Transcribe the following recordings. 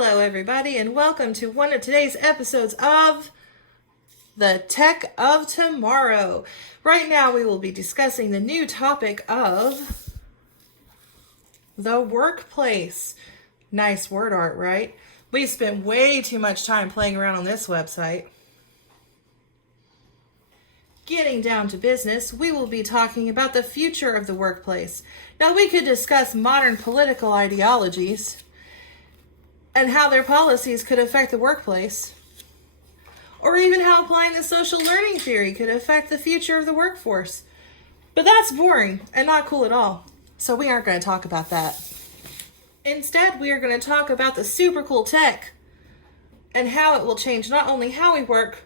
Hello, everybody, and welcome to one of today's episodes of the Tech of Tomorrow. Right now, we will be discussing the new topic of the workplace. Nice word art, right? We spent way too much time playing around on this website. Getting down to business, we will be talking about the future of the workplace. Now, we could discuss modern political ideologies and how their policies could affect the workplace, or even how applying the social learning theory could affect the future of the workforce. But that's boring and not cool at all, so we aren't going to talk about that. Instead, we are going to talk about the super cool tech and how it will change not only how we work,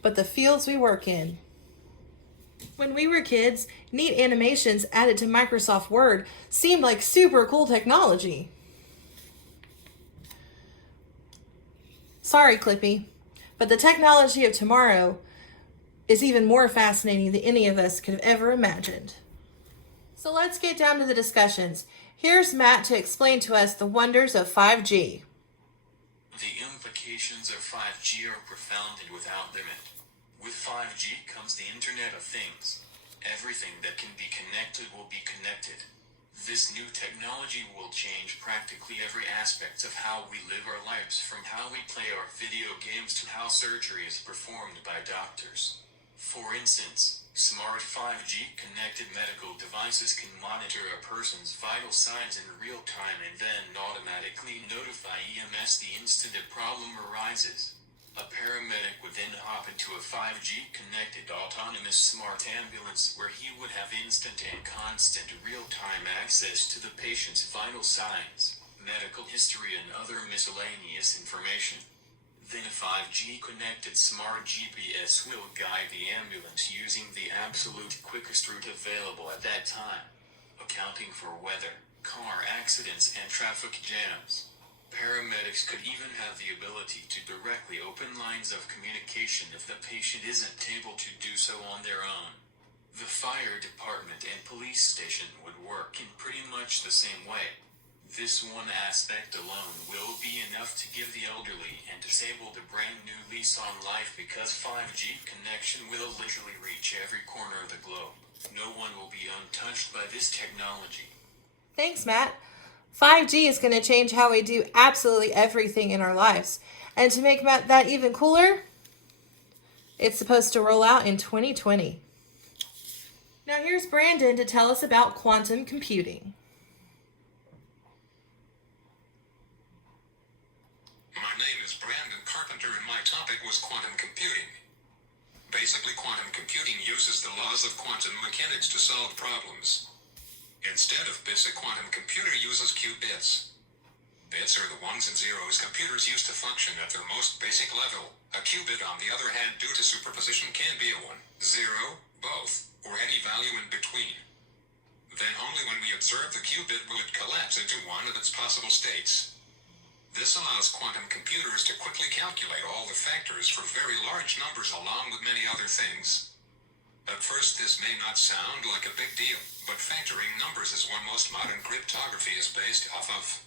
but the fields we work in. When we were kids, neat animations added to Microsoft Word seemed like super cool technology. Sorry, Clippy, but the technology of tomorrow is even more fascinating than any of us could have ever imagined. So let's get down to the discussions. Here's Matt to explain to us the wonders of 5G. The implications of 5G are profound and without limit. With 5G comes the Internet of Things. Everything that can be connected will be connected. This new technology will change practically every aspect of how we live our lives, from how we play our video games to how surgery is performed by doctors. For instance, smart 5G connected medical devices can monitor a person's vital signs in real time and then automatically notify EMS the instant a problem arises. A paramedic would then hop into a 5G connected autonomous smart ambulance where he would have instant and constant real-time access to the patient's vital signs, medical history and other miscellaneous information. Then a 5G connected smart GPS will guide the ambulance using the absolute quickest route available at that time, accounting for weather, car accidents and traffic jams. Paramedics could even have the ability to directly open lines of communication if the patient isn't able to do so on their own. The fire department and police station would work in pretty much the same way. This one aspect alone will be enough to give the elderly and disabled a brand new lease on life, because 5G connection will literally reach every corner of the globe. No one will be untouched by this technology. Thanks, Matt. 5G is going to change how we do absolutely everything in our lives. And to make that even cooler, it's supposed to roll out in 2020. Now here's Brandon to tell us about quantum computing. My name is Brandon Carpenter and my topic was quantum computing. Basically, quantum computing uses the laws of quantum mechanics to solve problems. Instead of bits, a quantum computer uses qubits. Bits are the ones and zeros computers use to function at their most basic level. A qubit, on the other hand, due to superposition, can be a 1, 0, both, or any value in between. Then only when we observe the qubit will it collapse into one of its possible states. This allows quantum computers to quickly calculate all the factors for very large numbers along with many other things. At first this may not sound like a big deal, but factoring numbers is what most modern cryptography is based off of.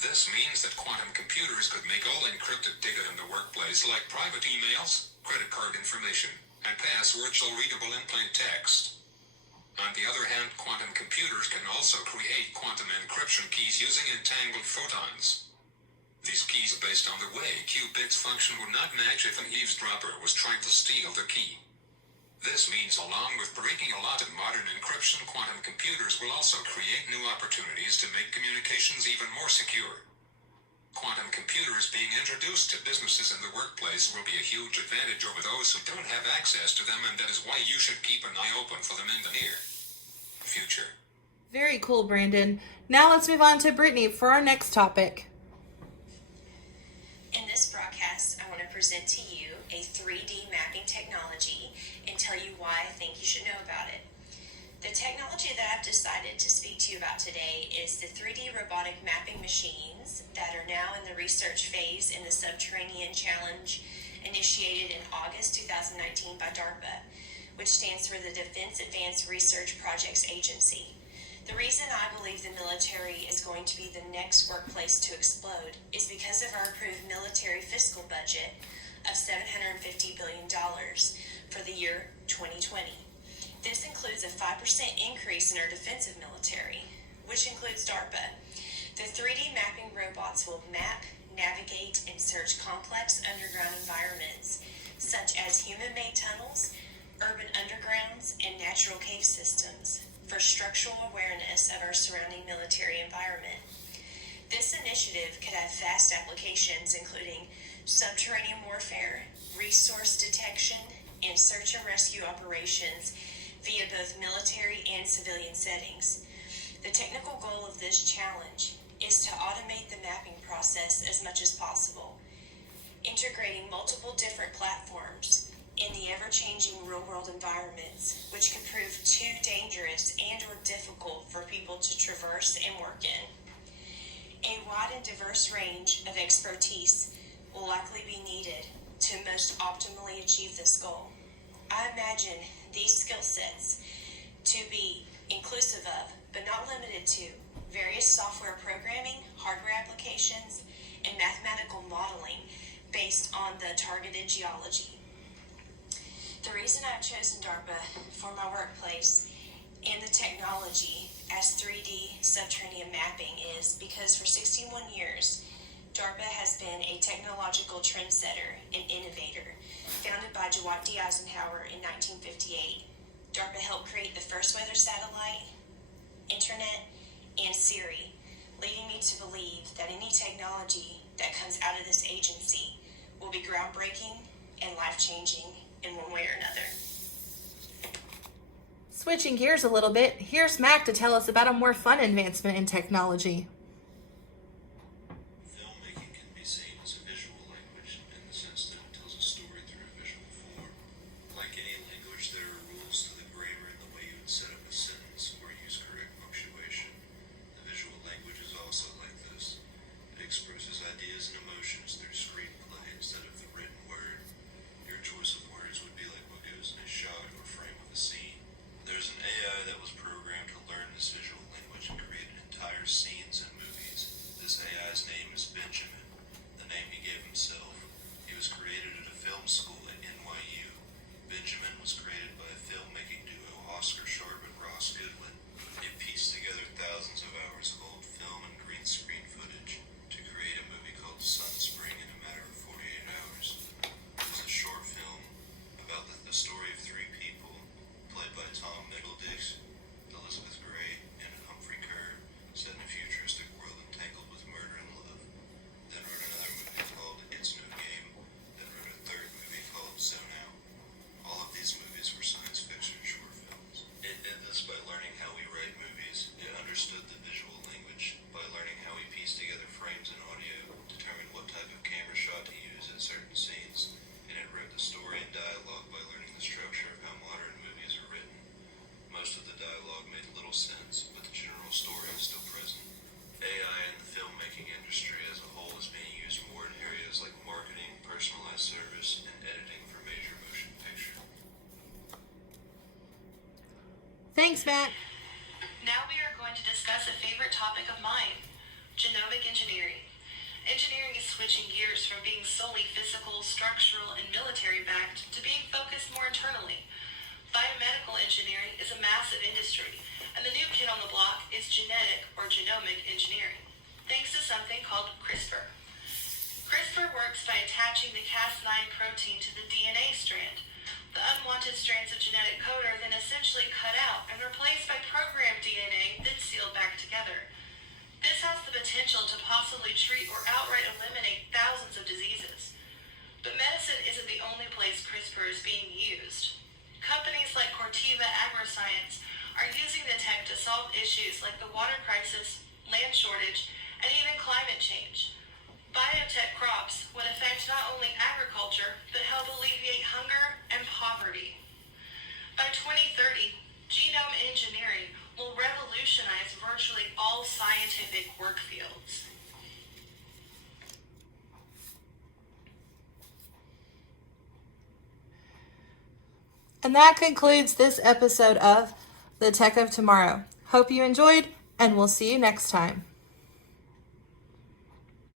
This means that quantum computers could make all encrypted data in the workplace, like private emails, credit card information, and passwords, all readable in plain text. On the other hand, quantum computers can also create quantum encryption keys using entangled photons. These keys, based on the way qubits function, would not match if an eavesdropper was trying to steal the key. This means, along with breaking a lot of modern encryption, quantum computers will also create new opportunities to make communications even more secure. Quantum computers being introduced to businesses in the workplace will be a huge advantage over those who don't have access to them, and that is why you should keep an eye open for them in the near future. Very cool, Brandon. Now let's move on to Brittany for our next topic. In this broadcast, I want to present to you a 3D mapping technology and tell you why I think you should know about it. The technology that I've decided to speak to you about today is the 3D robotic mapping machines that are now in the research phase in the Subterranean Challenge, initiated in August 2019 by DARPA, which stands for the Defense Advanced Research Projects Agency. The reason I believe the military is going to be the next workplace to explode is because of our approved military fiscal budget of $750 billion for the year 2020. This includes a 5% increase in our defensive military, which includes DARPA. The 3D mapping robots will map, navigate, and search complex underground environments such as human-made tunnels, urban undergrounds, and natural cave systems for structural awareness of our surrounding military environment. This initiative could have vast applications including subterranean warfare, resource detection, and search and rescue operations via both military and civilian settings. The technical goal of this challenge is to automate the mapping process as much as possible, integrating multiple different platforms in the ever-changing real-world environments, which could prove too dangerous and or difficult for people to traverse and work in. A wide and diverse range of expertise will likely be needed to most optimally achieve this goal. I imagine these skill sets to be inclusive of, but not limited to, various software programming, hardware applications, and mathematical modeling based on the targeted geology. The reason I've chosen DARPA for my workplace and the technology as 3D subterranean mapping is because for 61 years, DARPA has been a technological trendsetter and innovator. Founded by Dwight D. Eisenhower in 1958, DARPA helped create the first weather satellite, internet, and Siri, leading me to believe that any technology that comes out of this agency will be groundbreaking and life-changing in one way or another. Switching gears a little bit, here's Mac to tell us about a more fun advancement in technology. Filmmaking can be seen as a visual language in the sense that it tells a story through a visual form. Like any language, there are rules to the grammar and the way you would set up a sentence or use correct punctuation. The visual language is also like this. It expresses ideas and emotions through screenplay instead of the written word. Your choice of words would be like what goes in a shot or frame of a scene. There's an AI that was programmed to learn this visual language and created entire scenes and movies. This AI's name is Benjamin, the name he gave himself. He was created at a film school at NYU. Benjamin was created by a filmmaking duo, Oscar Sharp and Ross Goodwin. They pieced together thousands of hours of old film and green screen footage to create a movie called Sunspring in a matter of 48 hours. It was a short film about the story of three people, played by Tom Middleditch, Elizabeth Gray, and Humphrey Kerr, set in a futuristic world entangled with murder and love. Then wrote another movie called It's No Game, then wrote a third movie called Zone Out. All of these movies were science fiction short films. It did this by learning how we write movies. It understood the visual language by learning how we piece together frames and audio, determined what type of camera shot to use in certain scenes, and it wrote the story and dialogue by learning the structure of how modern movies are written. Most of the dialogue made little sense, but the general story is still present. AI in the filmmaking industry as a whole is being used more in areas like marketing, personalized service, and editing for major motion picture. Thanks, Mac. Now we are going to discuss a favorite topic of mine, genomic engineering. Engineering is switching gears from being solely physical, structural, and military-backed to being focused more internally. Biomedical engineering is a massive industry, and the new kid on the block is genetic or genomic engineering, thanks to something called CRISPR. CRISPR works by attaching the Cas9 protein to the DNA strand. The unwanted strands of genetic code are then essentially cut out and replaced by programmed DNA, then sealed back together. This has the potential to possibly treat or outright eliminate thousands of diseases. But medicine isn't the only place CRISPR is being used. Companies like Corteva Agriscience are using the tech to solve issues like the water crisis, land shortage, and even climate change. Biotech crops would affect not only agriculture, but help alleviate hunger and poverty. By 2030, genome engineering will revolutionize virtually all scientific work fields. And that concludes this episode of The Tech of Tomorrow. Hope you enjoyed, and we'll see you next time.